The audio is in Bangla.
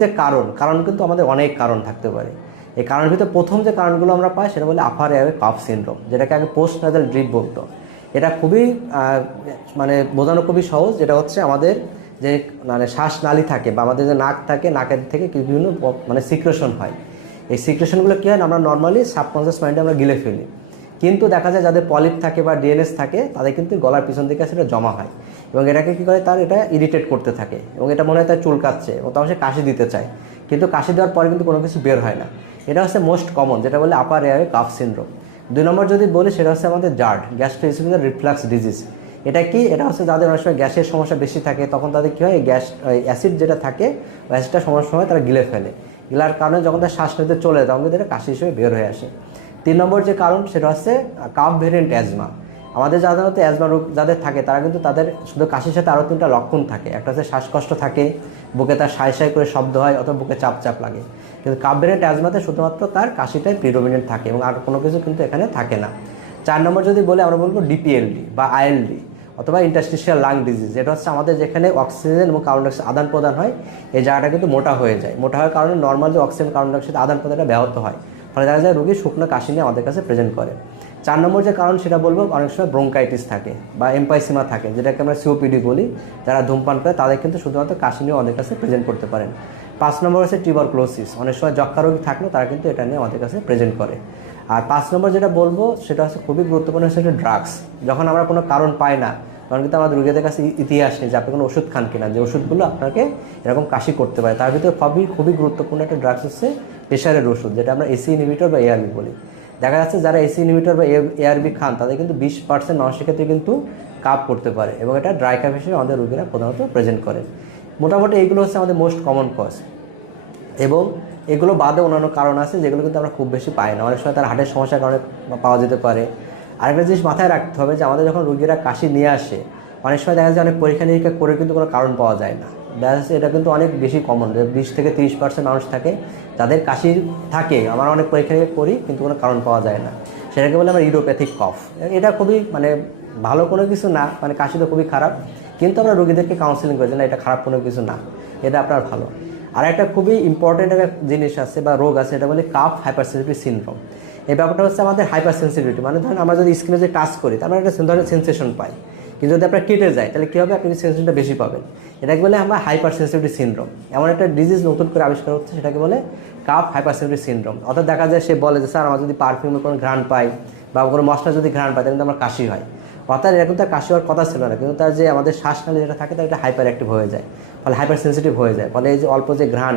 যে কারণ কারণ কিন্তু আমাদের অনেক কারণ থাকতে পারে। এই কারণের ভিতরে প্রথম যে কারণগুলো আমরা পাই সেটা বলে আপার এয়ারওয়ে কাফ সিনড্রোম যেটাকে আগে পোস্ট নাজাল ড্রিপ বলতো। এটা খুবই মানে বোঝানো খুবই সহজ। যেটা হচ্ছে আমাদের যে মানে শ্বাসনালী থাকে বা আমাদের যে নাক থাকে, নাকের থেকে বিভিন্ন মানে সিক্রেশন হয়। এই সিক্রেশনগুলো কী হয়? আমরা নর্মালি সাবকনসিয়াস মাইন্ডে আমরা গিলে ফেলি। কিন্তু দেখা যায় যাদের পলিপ থাকে বা ডিএনএস থাকে, তাদের কিন্তু গলার পিছন দিকে সেটা জমা হয়। এবং এটাকে কী করে? তার এটা ইরিটেট করতে থাকে। এবং এটা মনে হয় তার চুলকাচ্ছে এবং তখন সে কাশি দিতে চায়। কিন্তু কাশি দেওয়ার পরে কিন্তু কোনো কিছু বের হয় না। এটা হচ্ছে মোস্ট কমন যেটা বলে আপার এয়ারে কাফ সিনড্রোম দুই নম্বর যদি বলি, সেটা হচ্ছে আমাদের জার্ড গ্যাস্ট্রোইসিফিকাল রিফ্লাক্স ডিজিজ এটা কি? এটা হচ্ছে যাদের অনেক সময় গ্যাসের সমস্যা বেশি থাকে, তখন তাদের কী হয়? গ্যাস অ্যাসিড যেটা থাকে অ্যাসিডটা সময়ের সময় তারা গিলে ফেলে। গিলার কারণে যখন তার শ্বাস নিতে চলে যায়, তখন কিন্তু এটা কাশি হিসেবে বের হয়ে আসে। তিন নম্বর যে কারণ, সেটা হচ্ছে কাপ ভেরিয়েন্ট অ্যাজমা আমাদের সাধারণত অ্যাজমা রোগ, যাদের থাকে, তারা কিন্তু তাদের শুধু কাশির সাথে আরও তিনটা লক্ষণ থাকে। একটা হচ্ছে শ্বাসকষ্ট থাকে, বুকে তার সাই সাই করে শব্দ হয়, অথবা বুকে চাপ চাপ লাগে। কিন্তু কাপ ভেরিয়েন্ট অ্যাজমাতে শুধুমাত্র তার কাশিটাই প্রিডোমিনেন্ট থাকে এবং আর কোনো কিছু কিন্তু এখানে থাকে না। চার নম্বর যদি বলে, আমরা বলব ডিপিএলডি বা আইএলডি অথবা ইন্টারস্টিশিয়াল লাং ডিজিজ এটা হচ্ছে আমাদের যেখানে অক্সিজেন এবং কার্বন ডাইঅক্সাইড আদান প্রদান হয়, এই জায়গাটা কিন্তু মোটা হয়ে যায়। মোটা হওয়ার কারণে নর্মাল যে অক্সিজেন কার্বন ডাইঅক্সাইড আদান প্রদানটা ব্যাহত হয়। ফলে দেখা যায় রোগী শুকনো কাশি নিয়ে আমাদের কাছে প্রেজেন্ট করে। চার নম্বর যে কারণ সেটা বলব, অনেক সময় ব্রোঙ্কাইটিস থাকে বা এম্পাইসিমা থাকে, যেটাকে আমরা সিওপিডি বলি, যারা ধূমপান করে তাদের কিন্তু শুধুমাত্র কাশি নিয়ে আমাদের কাছে প্রেজেন্ট করতে পারেন। পাঁচ নম্বর হচ্ছে টিউবারক্লোসিস অনেক সময় যক্ষা রোগী থাকলেও তারা কিন্তু এটা নিয়ে আমাদের কাছে প্রেজেন্ট করে। আর পাঁচ নম্বর যেটা বলব, সেটা হচ্ছে খুবই গুরুত্বপূর্ণ হচ্ছে ড্রাগস যখন আমরা কোনো কারণ পাই না তখন কিন্তু আমাদের রোগীদের কাছে ইতিহাস নেই যে আপনি কোনো ওষুধ খান কিনা, যে ওষুধগুলো আপনাকে এরকম কাশি করতে পারে। তার ভিতরে খুবই খুবই গুরুত্বপূর্ণ একটা ড্রাগস হচ্ছে প্রেশারের ওষুধ, যেটা আমরা এসি ইনহিবিটর বা এআরবি বলি। দেখা যাচ্ছে যারা এসি ইনহিবিটর বা এআরবি খান, তাদের কিন্তু বিশ পার্সেন্ট মানুষের ক্ষেত্রে কিন্তু কাপ করতে পারে এবং এটা ড্রাই কাপ হিসেবে আমাদের রোগীরা প্রধানত প্রেজেন্ট করে। মোটামুটি এইগুলো হচ্ছে আমাদের মোস্ট কমন কজ এবং এগুলো বাদে অন্যান্য কারণ আছে যেগুলো কিন্তু আমরা খুব বেশি পাই না। অনেক সময় তার হার্টের সমস্যার কারণে পাওয়া যেতে পারে। আরেকটা জিনিস মাথায় রাখতে হবে যে আমাদের যখন রোগীরা কাশি নিয়ে আসে, অনেক সময় দেখা যায় অনেক পরীক্ষা নিরীক্ষা করে কিন্তু কোনো কারণ পাওয়া যায় না। দেখা এটা কিন্তু অনেক বেশি কমন বিশ থেকে তিরিশ পার্সেন্ট মানুষ থাকে, যাদের কাশি থাকে, আমরা অনেক পরীক্ষা নিরীক্ষা করি কিন্তু কোনো কারণ পাওয়া যায় না। সেটাকে বলে আমরা ইউরোপ্যাথিক কফ। এটা খুবই মানে ভালো কোনো কিছু না মানে কাশি তো খুবই খারাপ, কিন্তু আমরা রোগীদেরকে কাউন্সিলিং করি না, এটা খারাপ কোনো কিছু না, এটা আপনার ভালো। আর একটা খুবই ইম্পর্টেন্ট একটা জিনিস আছে বা রোগ আছে, এটা বলে কাপ হাইপারসেন্সিটিভ সিনড্রোম। এই ব্যাপারটা হচ্ছে আমাদের হাইপার সেন্সিটিভিটি মানে ধরেন আমরা যদি স্কিনে যে টাচ করি, তার মানে একটা ধরনের সেন্সেশন পাই। কিন্তু যদি আপনার কেটে যায় তাহলে কী হবে? আপনি সেন্সেশনটা বেশি পাবেন। এটাকে বলে আমরা হাইপার সেন্সিটিভ সিনড্রোম এমন একটা ডিজিজ নতুন করে আবিষ্কার হচ্ছে, সেটাকে বলে কাপ হাইপার সেন্সিটিভ সিনড্রোম অর্থাৎ দেখা যায় সে বলে যে, স্যার, আমার যদি পারফিউমের কোনো ঘ্রাণ পাই বা কোনো মশলা যদি ঘ্রাণ পাই তাহলে আমার কাশি হয়। অর্থাৎ এরকম তার কাশি হওয়ার কথা ছিল না, কিন্তু তার যে আমাদের শ্বাসনালী যেটা থাকে, তার এটা হাইপার অ্যাক্টিভ হয়ে যায়। ফলে হাইপার সেন্সিটিভ হয়ে যায়। ফলে এই যে অল্প যে ঘ্রাণ